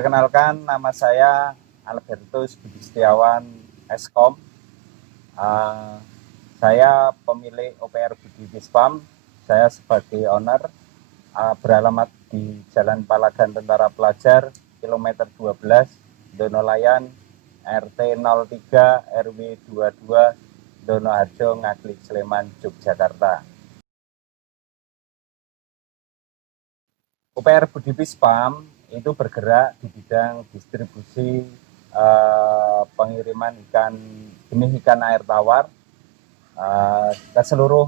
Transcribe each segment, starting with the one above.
Perkenalkan, nama saya Albertus Budi Setiawan, Eskom. Uh, saya pemilik OPR Budi Bispam. Saya sebagai owner, beralamat di Jalan Palagan Tentara Pelajar, kilometer 12, Donolayan, RT 03, RW 22, Donoharjo, Ngaglik, Sleman, Yogyakarta. OPR Budi Bispam itu bergerak di bidang distribusi pengiriman benih ikan air tawar ke seluruh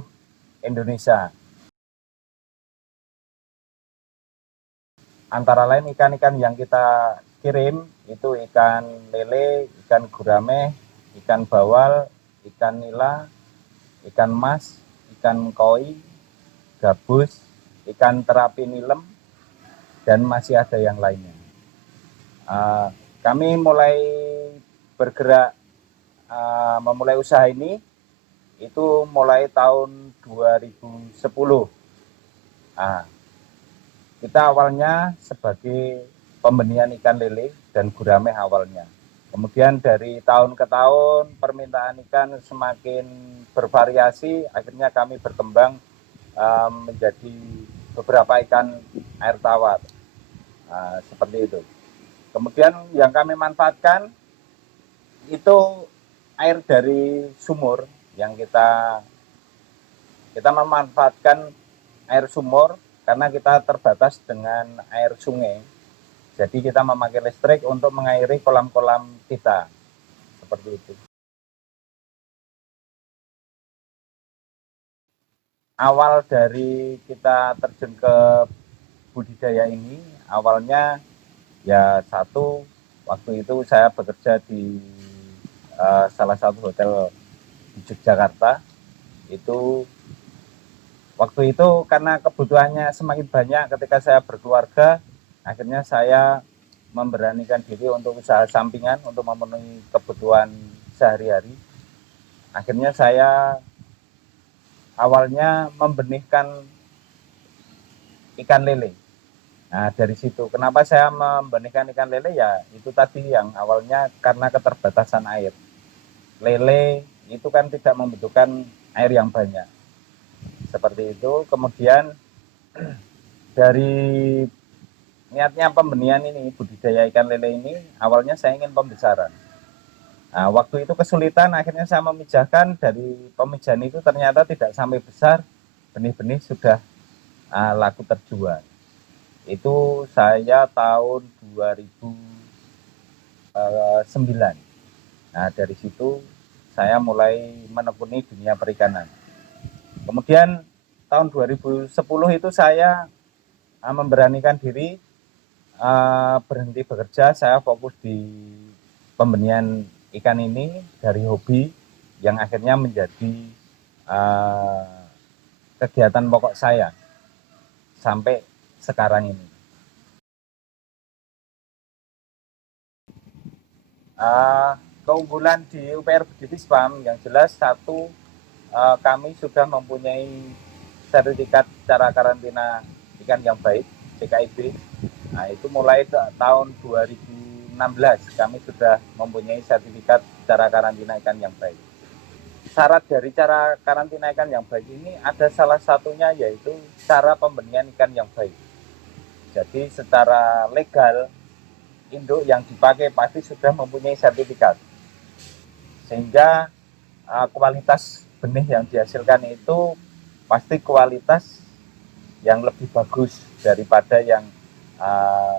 Indonesia. Antara lain ikan-ikan yang kita kirim itu ikan lele, ikan gurame, ikan bawal, ikan nila, ikan mas, ikan koi, gabus, ikan terapi nilem, dan masih ada yang lainnya. Kami mulai bergerak memulai usaha ini itu mulai tahun 2010. Kita awalnya sebagai pembenihan ikan lele dan gurame awalnya. Kemudian dari tahun ke tahun permintaan ikan semakin bervariasi, akhirnya kami berkembang menjadi beberapa ikan air tawar. Seperti itu. Kemudian yang kami manfaatkan itu air dari sumur yang kita memanfaatkan air sumur karena kita terbatas dengan air sungai. Jadi kita memakai listrik untuk mengairi kolam-kolam kita. Seperti itu. Awal dari kita terjun ke budidaya ini, awalnya ya satu, waktu itu saya bekerja di salah satu hotel di Yogyakarta. Itu waktu itu karena kebutuhannya semakin banyak ketika saya berkeluarga, akhirnya saya memberanikan diri untuk usaha sampingan untuk memenuhi kebutuhan sehari-hari. Akhirnya saya awalnya membenihkan ikan lele. Nah, dari situ, kenapa saya membenihkan ikan lele ya itu tadi yang awalnya karena keterbatasan air. Lele itu kan tidak membutuhkan air yang banyak. Seperti itu, kemudian dari niatnya pembenihan ini, budidaya ikan lele ini, awalnya saya ingin pembesaran. Nah, waktu itu kesulitan, akhirnya saya memijahkan, dari pemijahan itu ternyata tidak sampai besar, benih-benih sudah laku terjual. Itu saya tahun 2009. Nah, dari situ saya mulai menekuni dunia perikanan. Kemudian tahun 2010 itu saya memberanikan diri berhenti bekerja. Saya fokus di pembenihan ikan ini dari hobi yang akhirnya menjadi kegiatan pokok saya sampai sekarang ini. Keunggulan di UPR Budi Bispam yang jelas satu, kami sudah mempunyai sertifikat cara karantina ikan yang baik, CKIB. Nah, itu mulai tahun 2016 kami sudah mempunyai sertifikat cara karantina ikan yang baik. Syarat dari cara karantina ikan yang baik ini ada salah satunya yaitu cara pembenihan ikan yang baik. Jadi secara legal induk yang dipakai pasti sudah mempunyai sertifikat. Sehingga kualitas benih yang dihasilkan itu pasti kualitas yang lebih bagus daripada yang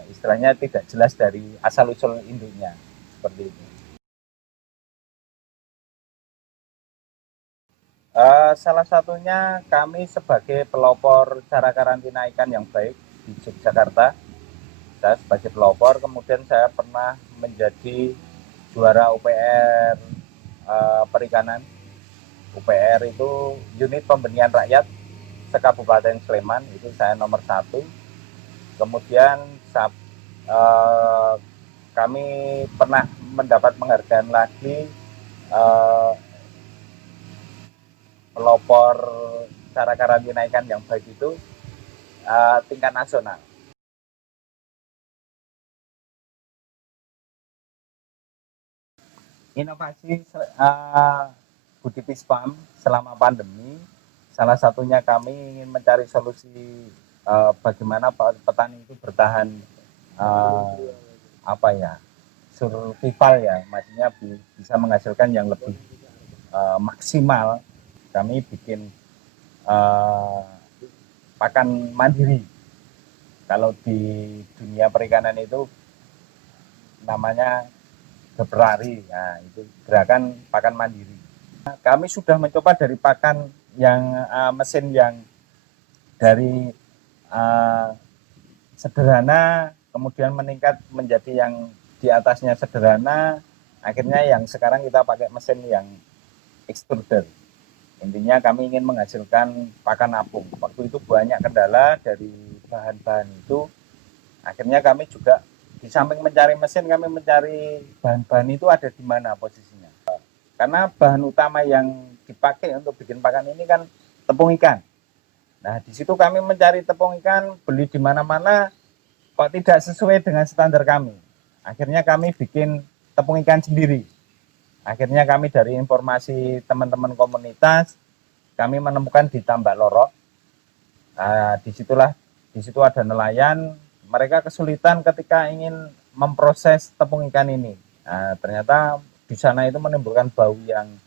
istilahnya tidak jelas dari asal-usul induknya. Seperti itu. Salah satunya kami sebagai pelopor cara karantina ikan yang baik di Yogyakarta. Saya sebagai pelopor, kemudian saya pernah menjadi juara UPR perikanan. UPR itu unit pembenihan rakyat se-Kabupaten Sleman, itu saya nomor 1. Kemudian kami pernah mendapat penghargaan lagi pelopor cara karantina ikan yang baik itu tingkat nasional. Inovasi Budi Pispam selama pandemi, salah satunya kami ingin mencari solusi bagaimana petani itu bertahan uh, apa ya survival ya, maksudnya bisa menghasilkan yang lebih maksimal. Kami bikin uh, pakan mandiri. Kalau di dunia perikanan itu namanya gebrari, nah itu gerakan pakan mandiri. Kami sudah mencoba dari pakan yang mesin yang dari uh, sederhana, kemudian meningkat menjadi yang di atasnya sederhana, akhirnya yang sekarang kita pakai mesin yang extruder. Intinya kami ingin menghasilkan pakan apung. Waktu itu banyak kendala dari bahan-bahan itu, akhirnya kami juga di samping mencari mesin, kami mencari bahan-bahan itu ada di mana posisinya. Karena bahan utama yang dipakai untuk bikin pakan ini kan tepung ikan. Nah, di situ kami mencari tepung ikan, beli di mana-mana, kok tidak sesuai dengan standar kami. Akhirnya kami bikin tepung ikan sendiri. Akhirnya kami dari informasi teman-teman komunitas, kami menemukan di Tambak Lorok. Nah, di situ ada nelayan, mereka kesulitan ketika ingin memproses tepung ikan ini. Nah, ternyata di sana itu menimbulkan bau yang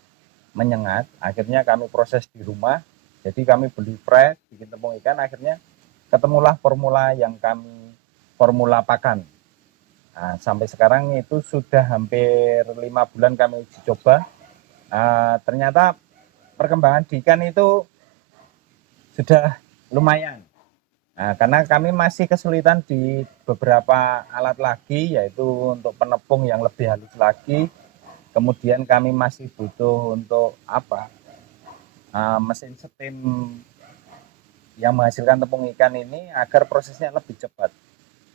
menyengat. Akhirnya kami proses di rumah. Jadi kami beli fresh, bikin tepung ikan. Akhirnya ketemulah formula yang kami formula pakan. Nah, sampai sekarang itu sudah hampir 5 bulan kami uji coba. Ternyata perkembangan di ikan itu sudah lumayan. Nah, karena kami masih kesulitan di beberapa alat lagi, yaitu untuk penepung yang lebih halus lagi. Kemudian kami masih butuh untuk mesin steam yang menghasilkan tepung ikan ini agar prosesnya lebih cepat.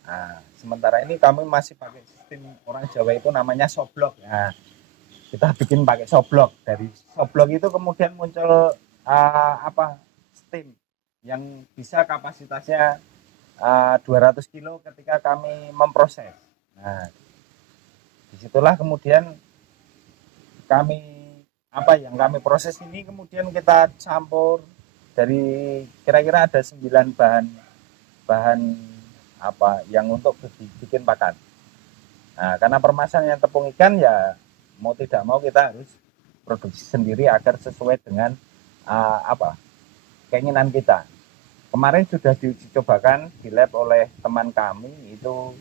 Nah, sementara ini kami masih pakai sistem orang Jawa itu namanya soblok. Nah, kita bikin pakai soblok. Dari soblok itu kemudian muncul steam yang bisa kapasitasnya 200 kilo ketika kami memproses. Nah, disitulah kemudian kami yang kami proses ini kemudian kita campur dari kira-kira ada 9 bahan yang untuk bikin pakan. Nah, karena permasalahan tepung ikan ya mau tidak mau kita harus produksi sendiri agar sesuai dengan keinginan kita. Kemarin sudah diuji cobakan di lab oleh teman kami, itu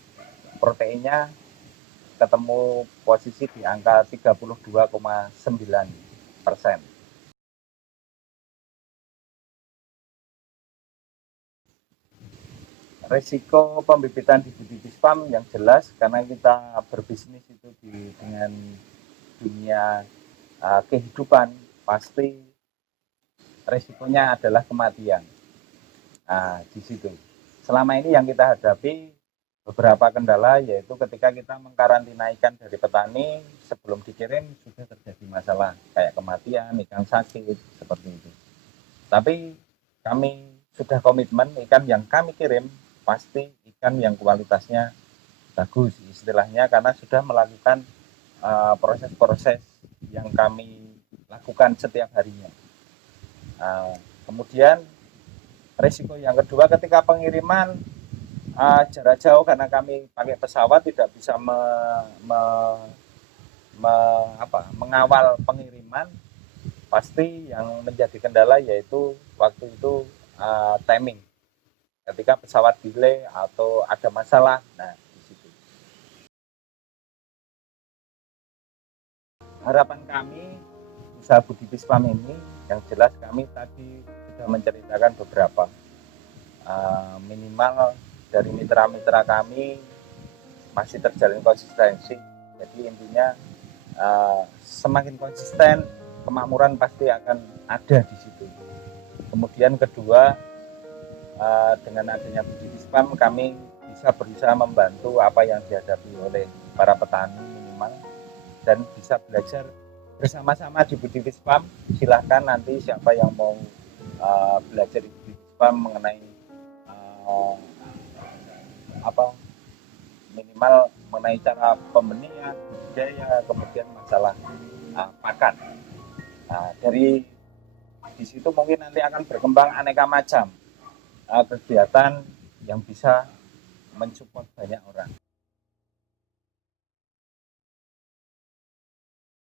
proteinnya ketemu posisi di angka 32,9%. Resiko pembibitan di Budi Pispam yang jelas karena kita berbisnis itu dengan dunia kehidupan, pasti resikonya adalah kematian. Nah, di situ. Selama ini yang kita hadapi beberapa kendala, yaitu ketika kita mengkarantina ikan dari petani sebelum dikirim sudah terjadi masalah kayak kematian, ikan sakit, seperti itu. Tapi kami sudah komitmen ikan yang kami kirim pasti ikan yang kualitasnya bagus istilahnya, karena sudah melakukan proses-proses yang kami lakukan setiap harinya. Kemudian risiko yang kedua ketika pengiriman jarak jauh, karena kami pakai pesawat tidak bisa mengawal pengiriman. Pasti yang menjadi kendala yaitu waktu itu timing. Ketika pesawat delay atau ada masalah, nah di situ. Harapan kami usaha Budi Pispam ini yang jelas kami tadi sudah menceritakan beberapa minimal dari mitra-mitra kami masih terjalin konsistensi. Jadi intinya semakin konsisten kemakmuran pasti akan ada di situ. Kemudian kedua, dengan adanya Budi Pispam kami bisa berusaha membantu apa yang dihadapi oleh para petani minimal, dan bisa belajar bersama-sama di Budi Pispam. Silahkan nanti siapa yang mau belajar di Budi Pispam mengenai minimal mengenai cara pembenihan, budidaya, kemudian masalah pakan. Nah, dari di situ mungkin nanti akan berkembang aneka macam kegiatan yang bisa mensupport banyak orang.